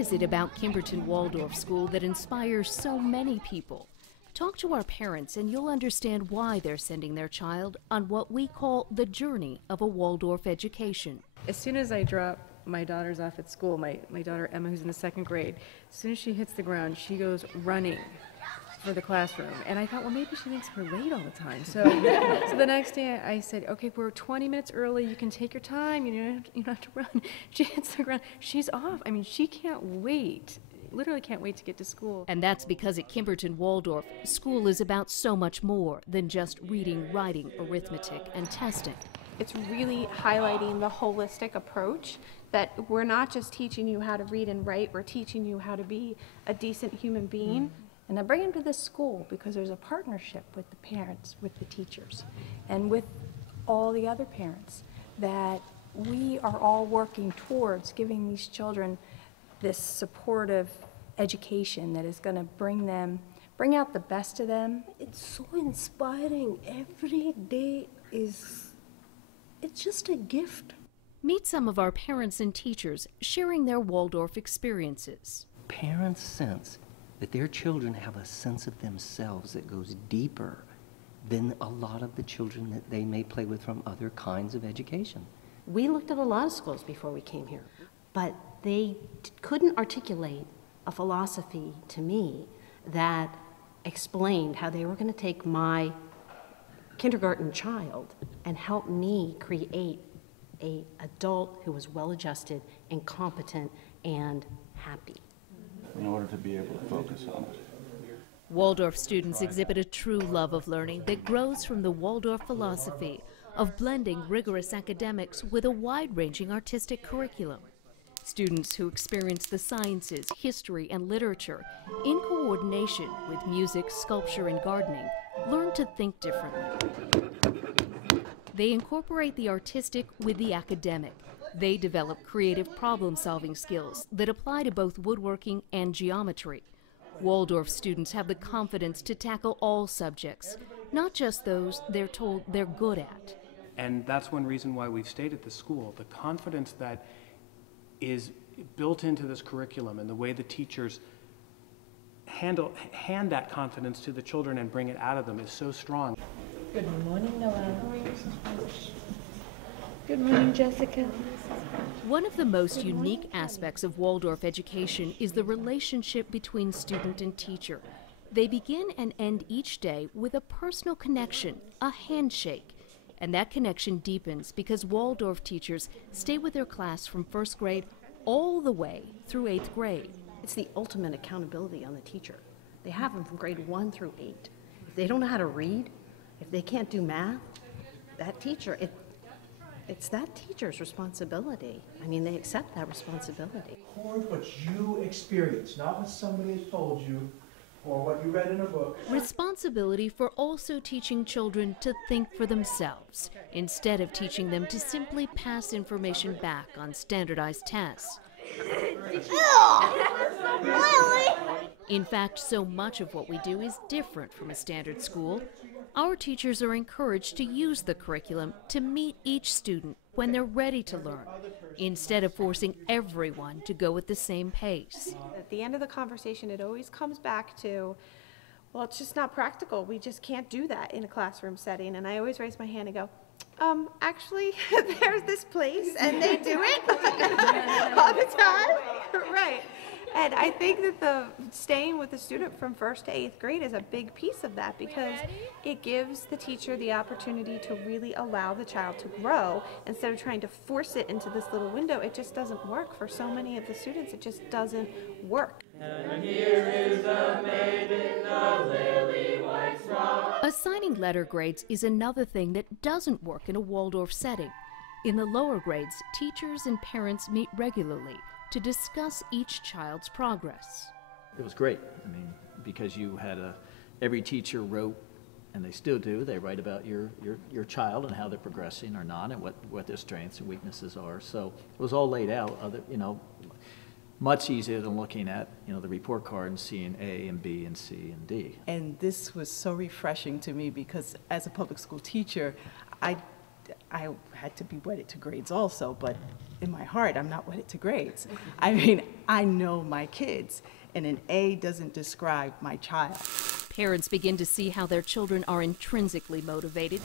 is it about Kimberton Waldorf School that inspires so many people? Talk to our parents and you'll understand why they're sending their child on what we call the journey of a Waldorf education. As soon as I drop my daughters off at school, my daughter Emma, who's in the 2nd grade, as soon as she hits the ground, she goes running for the classroom. And I thought, well, maybe she thinks we're late all the time. So the next day I said, okay, we're 20 minutes early. You can take your time. You don't have to run. She hits the ground. She's off. I mean, she can't wait. Literally can't wait to get to school. And that's because at Kimberton Waldorf, school is about so much more than just reading, writing, arithmetic, and testing. It's really highlighting the holistic approach that we're not just teaching you how to read and write, we're teaching you how to be a decent human being. And I bring them to this school because there's a partnership with the parents, with the teachers, and with all the other parents, that we are all working towards giving these children this supportive education that is going to bring out the best of them. It's so inspiring. Every day it's just a gift. Meet some of our parents and teachers sharing their Waldorf experiences. Parents sense that their children have a sense of themselves that goes deeper than a lot of the children that they may play with from other kinds of education. We looked at a lot of schools before we came here, but they couldn't articulate a philosophy to me that explained how they were going to take my kindergarten child and help me create an adult who was well-adjusted and competent and happy. In order to be able to focus on it. Waldorf students exhibit a true love of learning that grows from the Waldorf philosophy of blending rigorous academics with a wide-ranging artistic curriculum. Students who experience the sciences, history, and literature in coordination with music, sculpture, and gardening learn to think differently. They incorporate the artistic with the academic. They develop creative problem-solving skills that apply to both woodworking and geometry. Waldorf students have the confidence to tackle all subjects, not just those they're told they're good at. And that's one reason why we've stayed at this school. The confidence that is built into this curriculum and the way the teachers hand that confidence to the children and bring it out of them is so strong. Good morning, Noah. Good morning, Jessica. One of the most unique aspects of Waldorf education is the relationship between student and teacher. They begin and end each day with a personal connection, a handshake. And that connection deepens because Waldorf teachers stay with their class from 1st grade all the way through 8th grade. It's the ultimate accountability on the teacher. They have them from grade 1 through 8. If they don't know how to read, if they can't do math, that teacher, it's that teacher's responsibility. I mean, they accept that responsibility. Record what you experience, not what somebody has told you or what you read in a book. Responsibility for also teaching children to think for themselves, instead of teaching them to simply pass information back on standardized tests. In fact, so much of what we do is different from a standard school. Our teachers are encouraged to use the curriculum to meet each student when they're ready to learn, instead of forcing everyone to go at the same pace. At the end of the conversation, it always comes back to, well, it's just not practical. We just can't do that in a classroom setting. And I always raise my hand and go, actually, there's this place and they do it all the time. Right. And I think that the staying with the student from 1st to 8th grade is a big piece of that, because it gives the teacher the opportunity to really allow the child to grow instead of trying to force it into this little window. It just doesn't work for so many of the students. It just doesn't work. And here is the maiden, the lily white swan. Assigning letter grades is another thing that doesn't work in a Waldorf setting. In the lower grades, teachers and parents meet regularly to discuss each child's progress. It was great. I mean, because you had every teacher wrote, and they still do, they write about your child and how they're progressing or not, and what their strengths and weaknesses are. So it was all laid out, much easier than looking at, the report card and seeing A and B and C and D. And this was so refreshing to me, because as a public school teacher, I had to be wedded to grades also, but in my heart, I'm not wedded to grades. I mean, I know my kids, and an A doesn't describe my child. Parents begin to see how their children are intrinsically motivated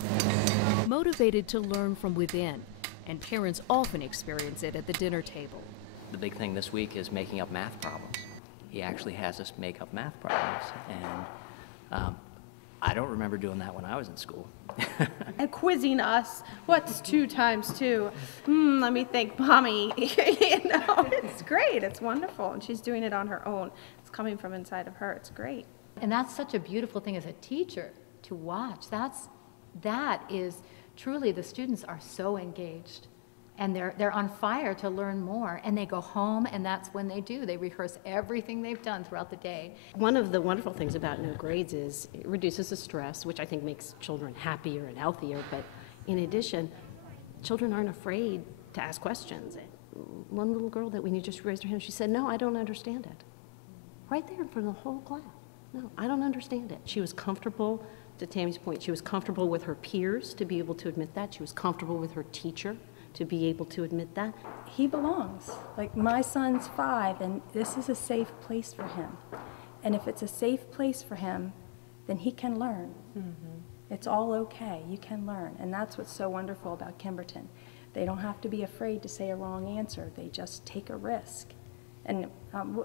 to learn from within, and parents often experience it at the dinner table. The big thing this week is making up math problems. He actually has us make up math problems, and I don't remember doing that when I was in school. And quizzing us, what's 2 times 2? Let me think, Mommy. You know, it's great, it's wonderful, and she's doing it on her own. It's coming from inside of her, it's great. And that's such a beautiful thing as a teacher to watch. That is truly, the students are so engaged. And they're on fire to learn more, and they go home, and that's when they do. They rehearse everything they've done throughout the day. One of the wonderful things about no grades is it reduces the stress, which I think makes children happier and healthier, but in addition, children aren't afraid to ask questions. One little girl that when you just raised her hand, she said, "No, I don't understand it." Right there in front of the whole class. "No, I don't understand it." She was comfortable, to Tammy's point, she was comfortable with her peers to be able to admit that. She was comfortable with her teacher to be able to admit that. He belongs. Like, my son's 5, and this is a safe place for him. And if it's a safe place for him, then he can learn. It's all okay. You can learn. And that's what's so wonderful about Kimberton. They don't have to be afraid to say a wrong answer. They just take a risk. And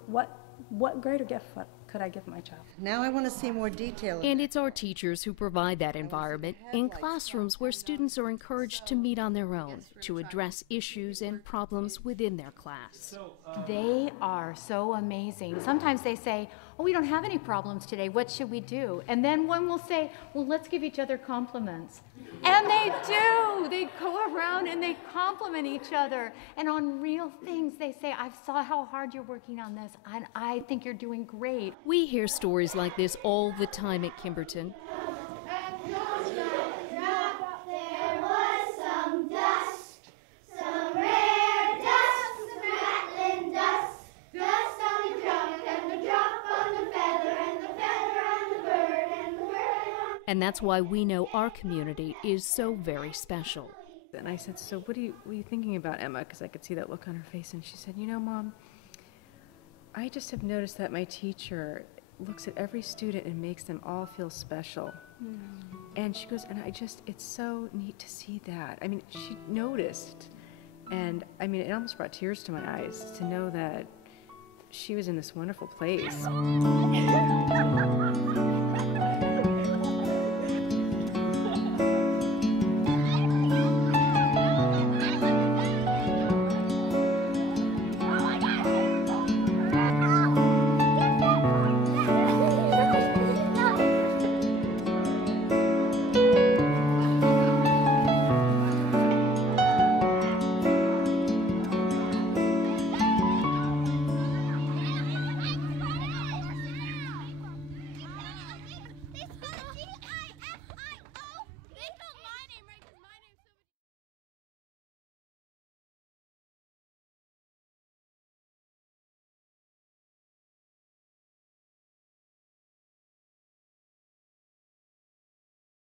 what greater gift could I give my child? Now I want to see more detail. And it's our teachers who provide that environment in classrooms where students are encouraged to meet on their own, to address issues and problems within their class. They are so amazing. Sometimes they say, "Oh, we don't have any problems today. What should we do?" And then one will say, "Well, let's give each other compliments." And they do. They go around and they compliment each other. And on real things, they say, "I saw how hard you're working on this, and I think you're doing great." We hear stories like this all the time at Kimberton. There was some dust, some rare dust, some rattling dust, dust on the drop and the drop on the feather and the feather on the bird and the bird on... And that's why we know our community is so very special. And I said, "So what are you thinking about, Emma?" Because I could see that look on her face. And she said, "You know, Mom, I just have noticed that my teacher looks at every student and makes them all feel special." And she goes, and it's so neat to see that. I mean, she noticed. And I mean, it almost brought tears to my eyes to know that she was in this wonderful place.